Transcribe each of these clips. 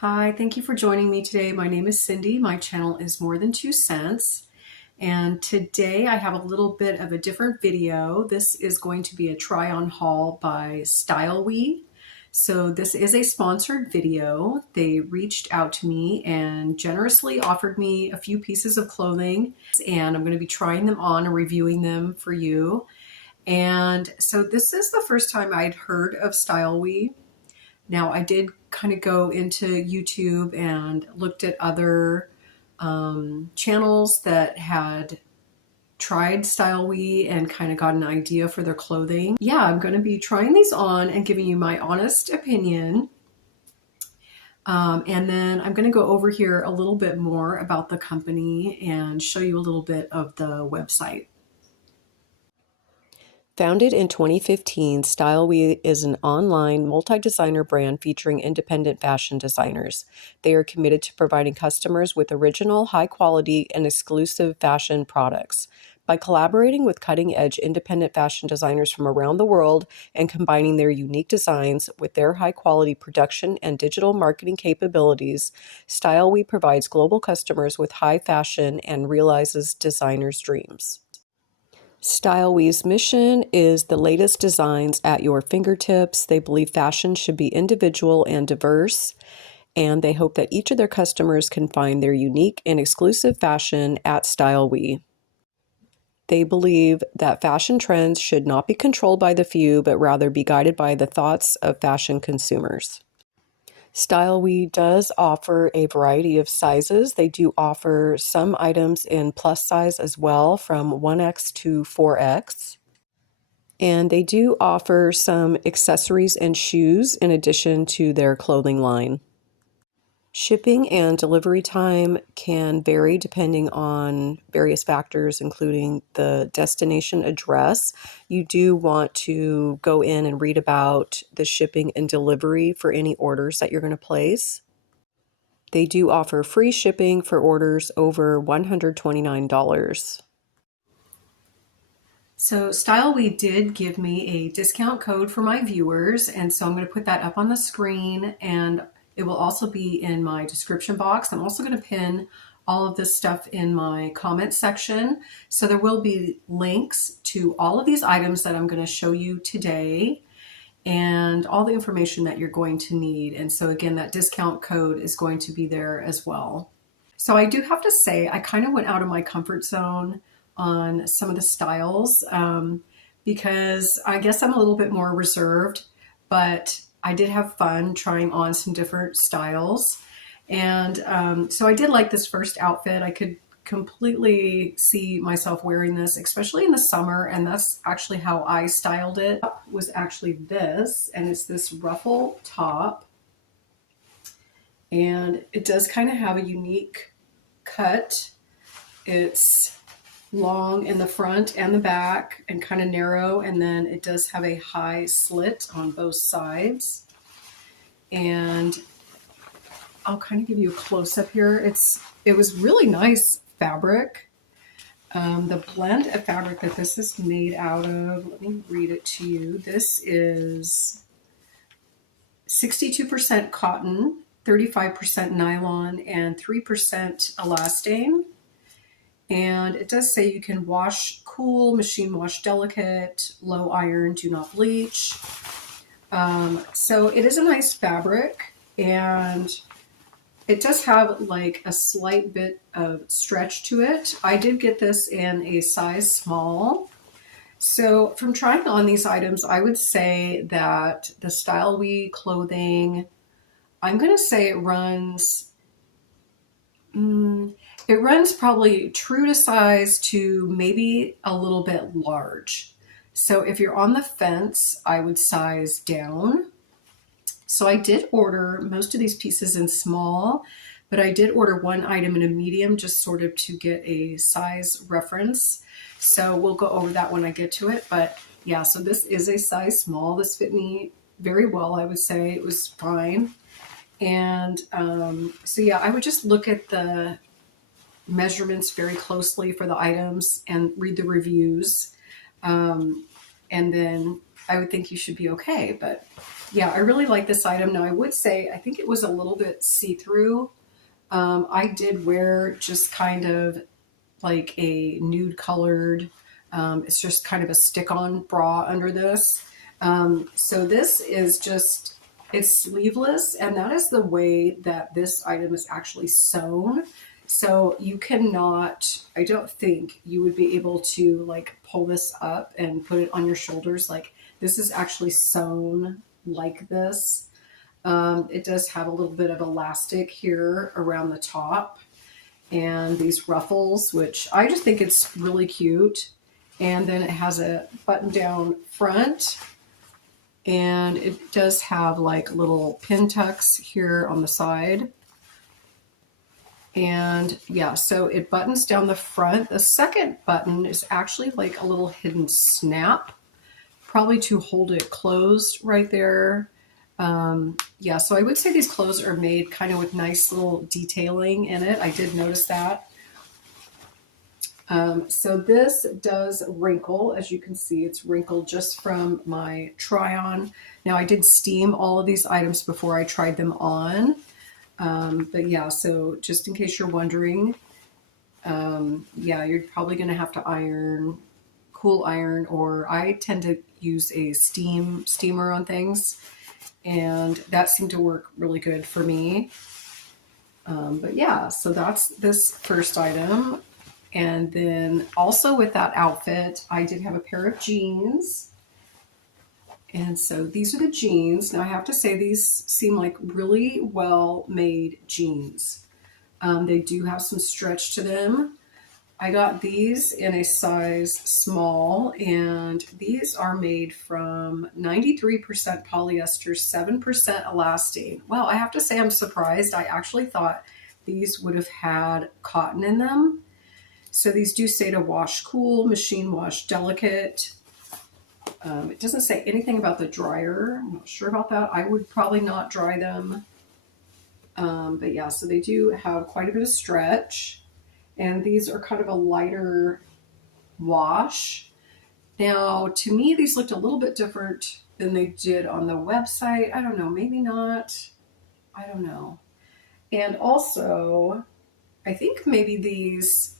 Hi, thank you for joining me today. My name is Cindy. My channel is More Than 2 Cents. And today I have a little bit of a different video. This is going to be a try on haul by Stylewe. So this is a sponsored video. They reached out to me and generously offered me a few pieces of clothing, and I'm going to be trying them on and reviewing them for you. And so this is the first time I'd heard of Stylewe. Now, I did kind of go into YouTube and looked at other channels that had tried Stylewe and kind of got an idea for their clothing. Yeah, I'm going to be trying these on and giving you my honest opinion. And then I'm going to go over here a little bit more about the company and show you a little bit of the website. Founded in 2015, Stylewe is an online multi-designer brand featuring independent fashion designers. They are committed to providing customers with original, high-quality, and exclusive fashion products. By collaborating with cutting-edge independent fashion designers from around the world and combining their unique designs with their high-quality production and digital marketing capabilities, Stylewe provides global customers with high fashion and realizes designers' dreams. Stylewe's mission is the latest designs at your fingertips. They believe fashion should be individual and diverse, and they hope that each of their customers can find their unique and exclusive fashion at Stylewe. They believe that fashion trends should not be controlled by the few, but rather be guided by the thoughts of fashion consumers. Stylewe does offer a variety of sizes. They do offer some items in plus size as well, from 1X to 4X. And they do offer some accessories and shoes in addition to their clothing line. Shipping and delivery time can vary depending on various factors, including the destination address. You do want to go in and read about the shipping and delivery for any orders that you're going to place. They do offer free shipping for orders over $129. So Stylewe did give me a discount code for my viewers, and so I'm going to put that up on the screen, and it will also be in my description box. I'm also going to pin all of this stuff in my comment section. So there will be links to all of these items that I'm going to show you today and all the information that you're going to need. And so again, that discount code is going to be there as well. So I do have to say, I kind of went out of my comfort zone on some of the styles because I guess I'm a little bit more reserved, but I did have fun trying on some different styles. And so I did like this first outfit. I could completely see myself wearing this, especially in the summer. And that's actually how I styled it. Was actually this, and it's this ruffle top. And it does kind of have a unique cut. It's long in the front and the back and kind of narrow, and then it does have a high slit on both sides. And I'll kind of give you a close-up here. It was really nice fabric. The blend of fabric that this is made out of, let me read it to you. This is 62% cotton, 35% nylon, and 3% elastane. And it does say you can wash cool, machine wash delicate, low iron, do not bleach. So it is a nice fabric, and it does have like a slight bit of stretch to it. I did get this in a size small. So from trying on these items, I would say that the Stylewe clothing, I'm going to say it runs probably true to size to maybe a little bit large. So if you're on the fence, I would size down. So I did order most of these pieces in small, but I did order one item in a medium just sort of to get a size reference. So we'll go over that when I get to it. But yeah, so this is a size small. This fit me very well, I would say. It was fine. And so yeah, I would just look at the measurements very closely for the items and read the reviews. And then I would think you should be okay. But Yeah, I really like this item. Now, I would say, I think it was a little bit see-through. I did wear just kind of like a nude colored, it's just kind of a stick-on bra under this. So this is just, it's sleeveless, and that is the way that this item is actually sewn. So you cannot, I don't think you would be able to like pull this up and put it on your shoulders. Like this is actually sewn like this. It does have a little bit of elastic here around the top and these ruffles, which I just think it's really cute. And then it has a button down front, and it does have like little pin tucks here on the side. And yeah, so it buttons down the front. The second button is actually like a little hidden snap, probably to hold it closed right there. Yeah, so I would say these clothes are made kind of with nice little detailing in it. I did notice that. So this does wrinkle. As you can see, it's wrinkled just from my try on. Now I did steam all of these items before I tried them on. But yeah, so just in case you're wondering, yeah, you're probably going to have to iron, cool iron, or I tend to use a steamer on things, and that seemed to work really good for me. But yeah, so that's this first item. And then also with that outfit, I did have a pair of jeans. And so these are the jeans. Now I have to say these seem like really well made jeans. They do have some stretch to them. I got these in a size small, and these are made from 93% polyester, 7% elastane. Well, I have to say I'm surprised. I actually thought these would have had cotton in them. So these do say to wash cool, machine wash delicate. It doesn't say anything about the dryer. I'm not sure about that. I would probably not dry them. But yeah, so they do have quite a bit of stretch. And these are kind of a lighter wash. Now, to me, these looked a little bit different than they did on the website. I don't know, maybe not. I don't know. And also, I think maybe these,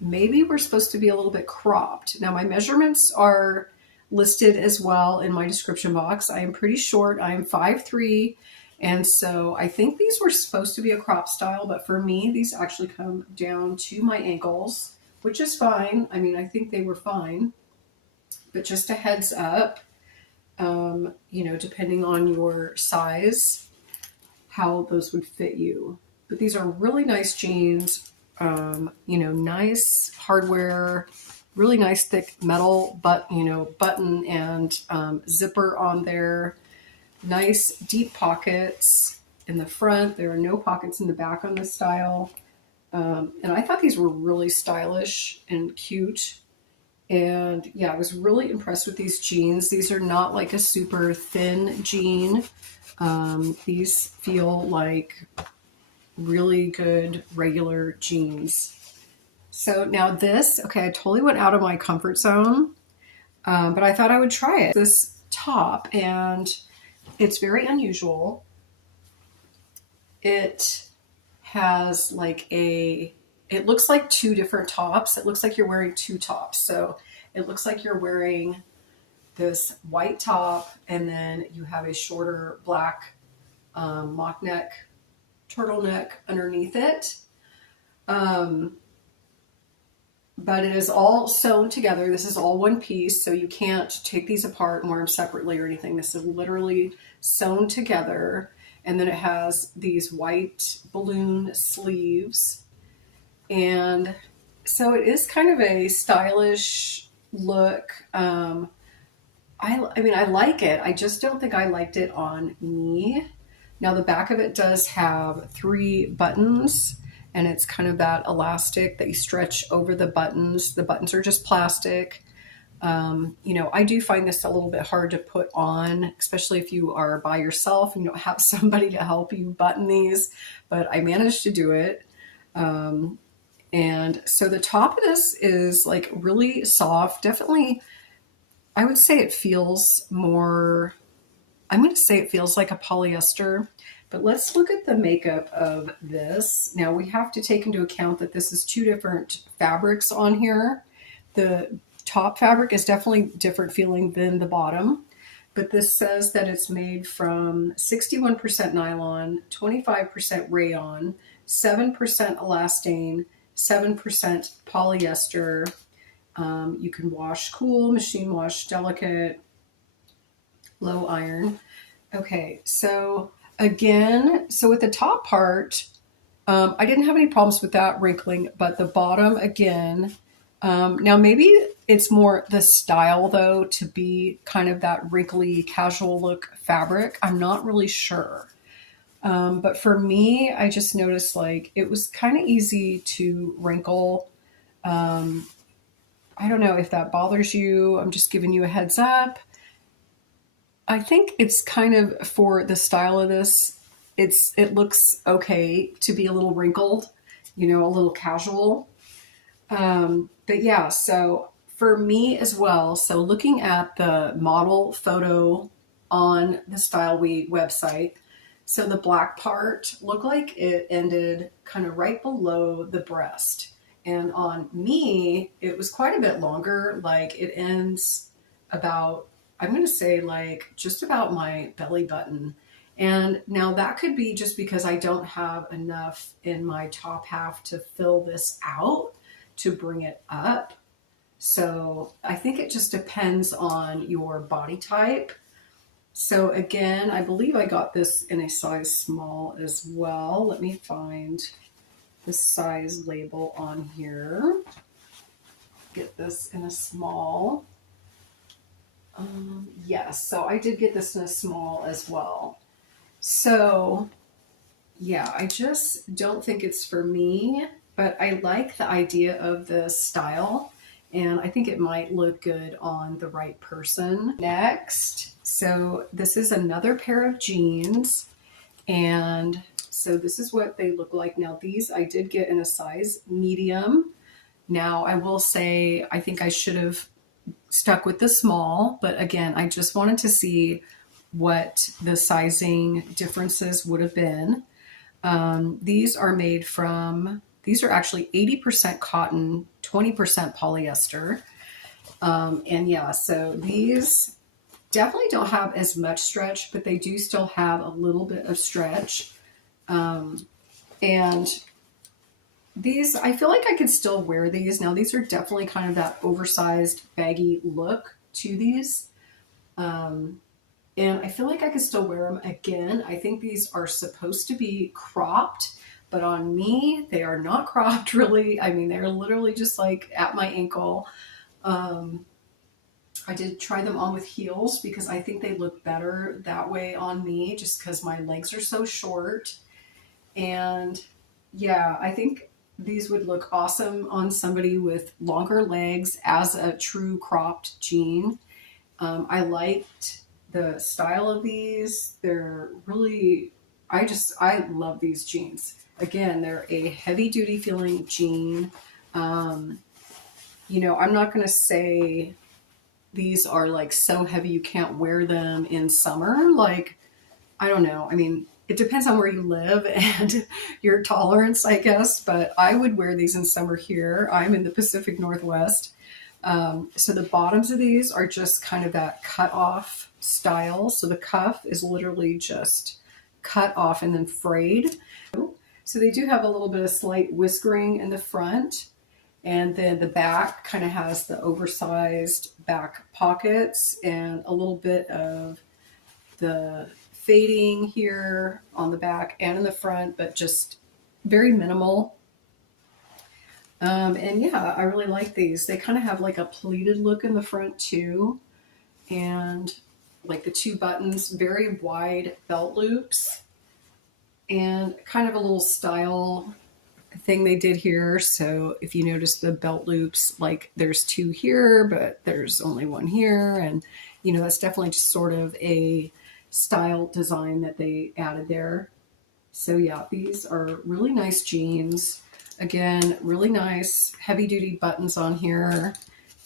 maybe we're supposed to be a little bit cropped. Now, my measurements are listed as well in my description box. I am pretty short. I am 5'3". And so I think these were supposed to be a crop style, but for me, these actually come down to my ankles, which is fine. I mean, I think they were fine, but just a heads up, you know, depending on your size, how those would fit you. But these are really nice jeans, you know, nice hardware, really nice thick metal, button and zipper on there. Nice deep pockets in the front. There are no pockets in the back on this style. And I thought these were really stylish and cute. And yeah, I was really impressed with these jeans. These are not like a super thin jean. These feel like really good regular jeans. So now this, okay, I totally went out of my comfort zone, but I thought I would try it. This top, and it's very unusual. It has like it looks like two different tops. It looks like you're wearing two tops. So it looks like you're wearing this white top, and then you have a shorter black mock neck turtleneck underneath it. But it is all sewn together. This is all one piece, so you can't take these apart and wear them separately or anything. This is literally sewn together. And then it has these white balloon sleeves. And so it is kind of a stylish look. I mean, I like it. I just don't think I liked it on me. Now, the back of it does have 3 buttons, and it's kind of that elastic that you stretch over the buttons. The buttons are just plastic. You know, I do find this a little bit hard to put on, especially if you are by yourself and you don't have somebody to help you button these, but I managed to do it. And so the top of this is like really soft. Definitely, I would say it feels more I'm going to say it feels like a polyester, but let's look at the makeup of this. Now we have to take into account that this is two different fabrics on here. The top fabric is definitely different feeling than the bottom, but this says that it's made from 61% nylon, 25% rayon, 7% elastane, 7% polyester. You can wash cool, machine wash delicate, low iron. Okay, so again, so with the top part, I didn't have any problems with that wrinkling, but the bottom again, now maybe it's more the style though to be kind of that wrinkly casual look fabric. I'm not really sure. But for me, I just noticed like it was kind of easy to wrinkle. I don't know if that bothers you. I'm just giving you a heads up. I think it's kind of for the style of this, it looks okay to be a little wrinkled, you know, a little casual. But yeah, so for me as well, so looking at the model photo on the Stylewe website, so the black part looked like it ended kind of right below the breast. And on me, it was quite a bit longer, like it ends about, I'm going to say like just about my belly button. And now that could be just because I don't have enough in my top half to fill this out to bring it up. So I think it just depends on your body type. So again, I believe I got this in a size small as well. Let me find the size label on here. Get this in a small. Yes, so I did get this in a small as well. So yeah, I just don't think it's for me, but I like the idea of the style and I think it might look good on the right person. Next, so this is another pair of jeans, and so this is what they look like. Now these I did get in a size medium. Now I will say I think I should have stuck with the small, but again, I just wanted to see what the sizing differences would have been. These are made from, these are actually 80% cotton, 20% polyester. And yeah, so these definitely don't have as much stretch, but they do still have a little bit of stretch. And these, I feel like I could still wear these. Now these are definitely kind of that oversized baggy look to these. And I feel like I could still wear them again. I think these are supposed to be cropped, but on me, they are not cropped really. I mean, they're literally just like at my ankle. I did try them on with heels because I think they look better that way on me just because my legs are so short. And yeah, I think these would look awesome on somebody with longer legs as a true cropped jean. I liked the style of these. They're really, I love these jeans. Again, they're a heavy duty feeling jean. You know, I'm not going to say these are like so heavy you can't wear them in summer. Like, I don't know. I mean, it depends on where you live and your tolerance, I guess, but I would wear these in summer here. I'm in the Pacific Northwest. So the bottoms of these are just kind of that cut off style. So the cuff is literally just cut off and then frayed. So they do have a little bit of slight whiskering in the front. And then the back kind of has the oversized back pockets and a little bit of the fading here on the back and in the front, but just very minimal. And yeah, I really like these. They kind of have like a pleated look in the front too. And like the two buttons, very wide belt loops and kind of a little style thing they did here. So if you notice the belt loops, like there's two here, but there's only one here. And you know, that's definitely just sort of a style design that they added there. So yeah, these are really nice jeans. Again, really nice heavy duty buttons on here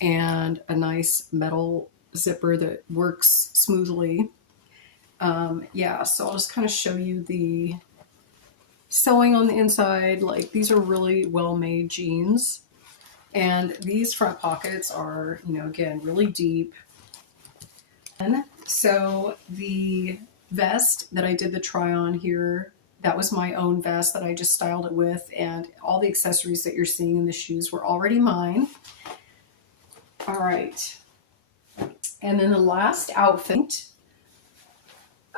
and a nice metal zipper that works smoothly. Yeah, so I'll just kind of show you the sewing on the inside. Like, these are really well-made jeans. And these front pockets are, you know, again, really deep. And so the vest that I did the try on here, that was my own vest that I just styled it with. And all the accessories that you're seeing in the shoes were already mine. All right. And then the last outfit.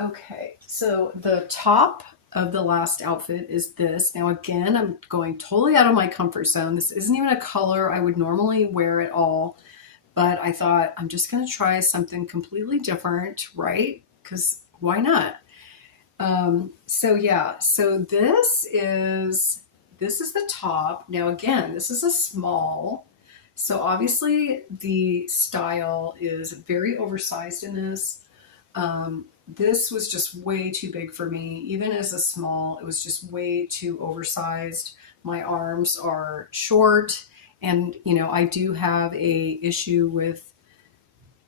Okay, so the top of the last outfit is this. Now again, I'm going totally out of my comfort zone. This isn't even a color I would normally wear at all, but I thought I'm just gonna try something completely different, right? Because why not? So yeah, so this is the top. Now again, this is a small. So obviously the style is very oversized in this. This was just way too big for me. Even as a small, it was just way too oversized. My arms are short, and you know, I do have a issue with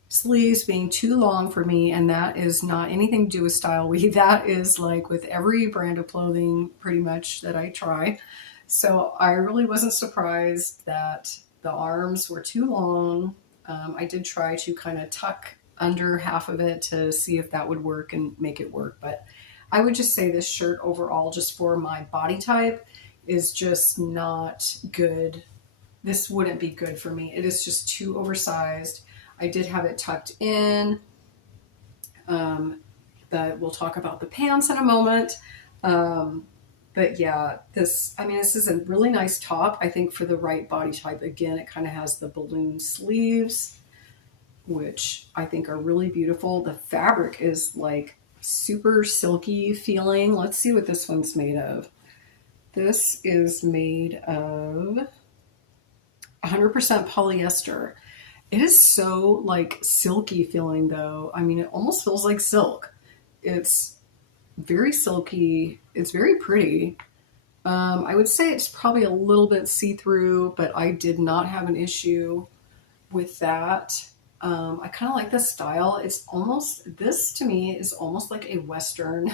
sleeves being too long for me, and that is not anything to do with Stylewe. That is like with every brand of clothing pretty much that I try. So I really wasn't surprised that the arms were too long. I did try to kind of tuck under half of it to see if that would work and make it work. But I would just say this shirt overall, just for my body type, is just not good. This wouldn't be good for me. It is just too oversized. I did have it tucked in. But we'll talk about the pants in a moment. But yeah, this is a really nice top, I think, for the right body type. Again, it kind of has the balloon sleeves, which I think are really beautiful. The fabric is like super silky feeling. Let's see what this one's made of. This is made of 100% polyester. It is so like silky feeling though. I mean, it almost feels like silk. It's very silky. It's very pretty. I would say it's probably a little bit see-through, but I did not have an issue with that. I kind of like the style. This to me is almost like a Western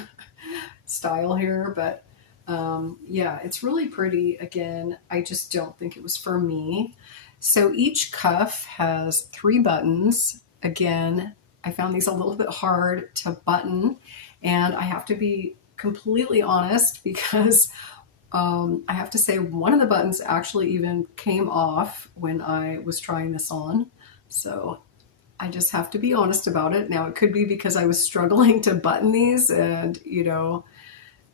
style here, but yeah, it's really pretty. Again, I just don't think it was for me. So each cuff has 3 buttons. Again, I found these a little bit hard to button, and I have to be completely honest because I have to say one of the buttons actually even came off when I was trying this on. So I just have to be honest about it. Now, it could be because I was struggling to button these and, you know,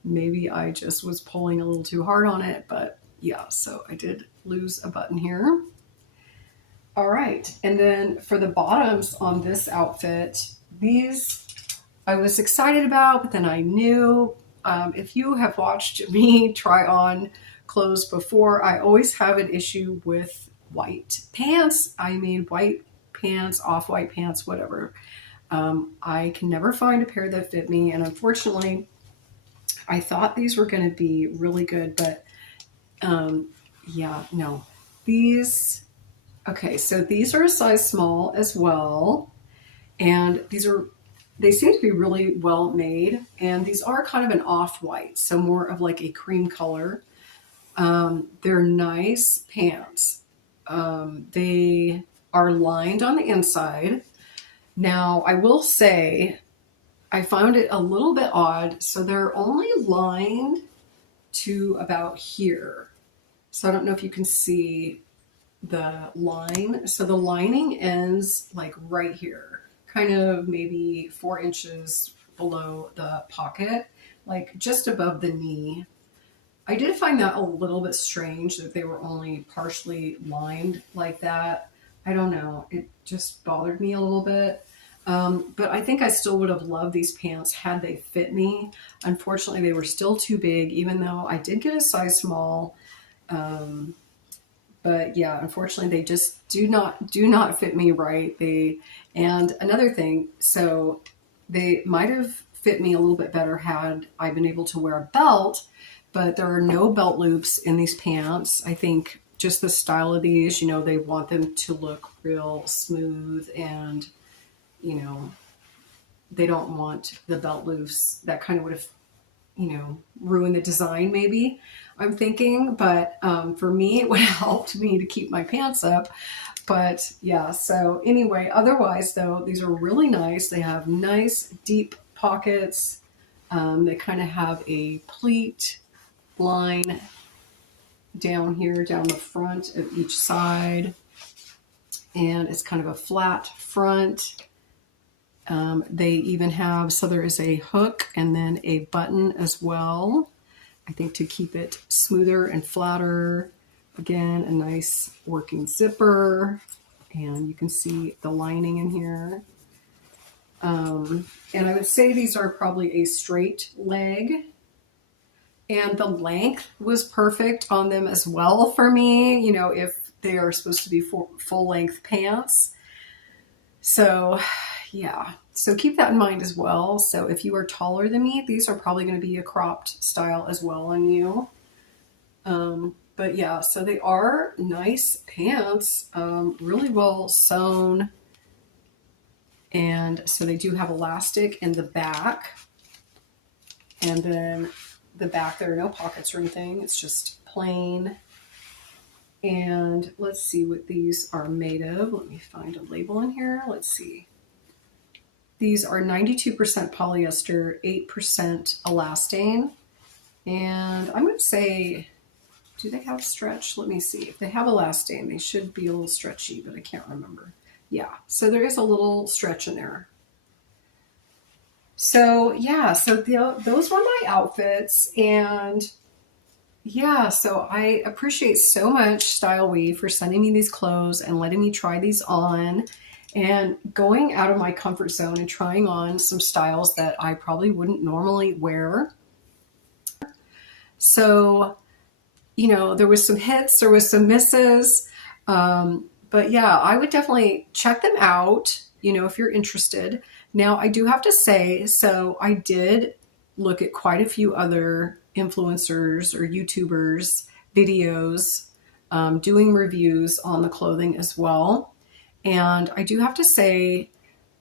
maybe I just was pulling a little too hard on it. But yeah, so I did lose a button here. All right. And then for the bottoms on this outfit, these I was excited about, but then I knew if you have watched me try on clothes before, I always have an issue with white pants. I mean, white pants, off-white pants, whatever. I can never find a pair that fit me. And unfortunately, I thought these were going to be really good, but yeah, no. Okay, so these are a size small as well. And they seem to be really well made, and these are kind of an off-white, so more of like a cream color. They're nice pants. They are lined on the inside. Now, I will say I found it a little bit odd. So they're only lined to about here. So I don't know if you can see the line. So the lining ends like right here, kind of maybe 4 inches below the pocket, like just above the knee. I did find that a little bit strange that they were only partially lined like that. I don't know. It just bothered me a little bit. But I think I still would have loved these pants had they fit me. Unfortunately, they were still too big, even though I did get a size small. But yeah, unfortunately, they just do not fit me right. And another thing, so they might have fit me a little bit better had I been able to wear a belt, but there are no belt loops in these pants. I think just the style of these, you know, they want them to look real smooth and, you know, they don't want the belt loose. That kind of would have, you know, ruined the design maybe, I'm thinking. But for me, it would have helped me to keep my pants up. But yeah, so anyway, otherwise though, these are really nice. They have nice deep pockets. They kind of have a pleat line down here, down the front of each side. And it's kind of a flat front. They even have, so there is a hook and then a button as well, I think to keep it smoother and flatter. Again, a nice working zipper, and you can see the lining in here. And I would say these are probably a straight leg, and the length was perfect on them as well for me, you know, if they are supposed to be full length pants. So yeah, so keep that in mind as well. So if you are taller than me, these are probably going to be a cropped style as well on you. But yeah, so they are nice pants, really well sewn. And so they do have elastic in the back. And then the back, there are no pockets or anything. It's just plain. And let's see what these are made of. Let me find a label in here. Let's see. These are 92% polyester, 8% elastane. And I'm going to say, do they have stretch? Let me see. If they have elastane, they should be a little stretchy, but I can't remember. Yeah, so there is a little stretch in there. So yeah, so those were my outfits. And yeah, so I appreciate so much Stylewe for sending me these clothes and letting me try these on and going out of my comfort zone and trying on some styles that I probably wouldn't normally wear. So, you know, there was some hits, there was some misses. But yeah, I would definitely check them out, you know, if you're interested. Now, I do have to say, so I did look at quite a few other influencers or YouTubers videos doing reviews on the clothing as well. And I do have to say,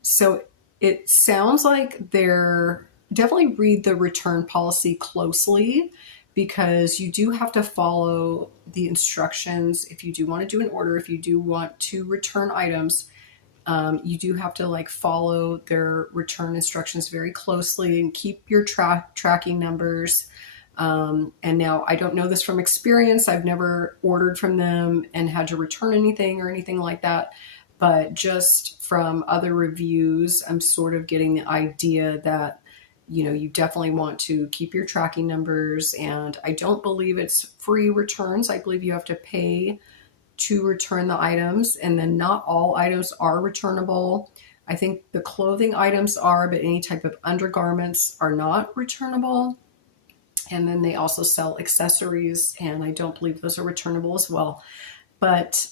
so it sounds like they're definitely read the return policy closely, because you do have to follow the instructions if you do want to do an order. If you do want to return items, you do have to like follow their return instructions very closely and keep your tracking numbers. And now I don't know this from experience. I've never ordered from them and had to return anything or anything like that. But just from other reviews, I'm sort of getting the idea that, you know, you definitely want to keep your tracking numbers. And I don't believe it's free returns. I believe you have to pay to return the items, and then not all items are returnable. I think the clothing items are, but any type of undergarments are not returnable. And then they also sell accessories, and I don't believe those are returnable as well. But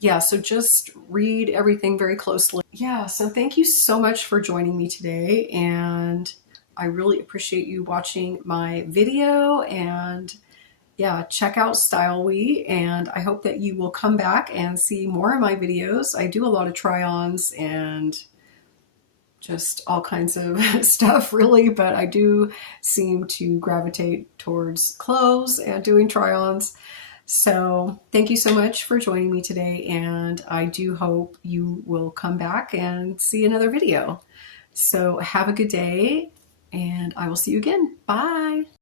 yeah, so just read everything very closely. Yeah, so thank you so much for joining me today, and I really appreciate you watching my video. And yeah, check out Stylewe, and I hope that you will come back and see more of my videos. I do a lot of try-ons and just all kinds of stuff really, but I do seem to gravitate towards clothes and doing try-ons. So thank you so much for joining me today, and I do hope you will come back and see another video. So have a good day, and I will see you again. Bye.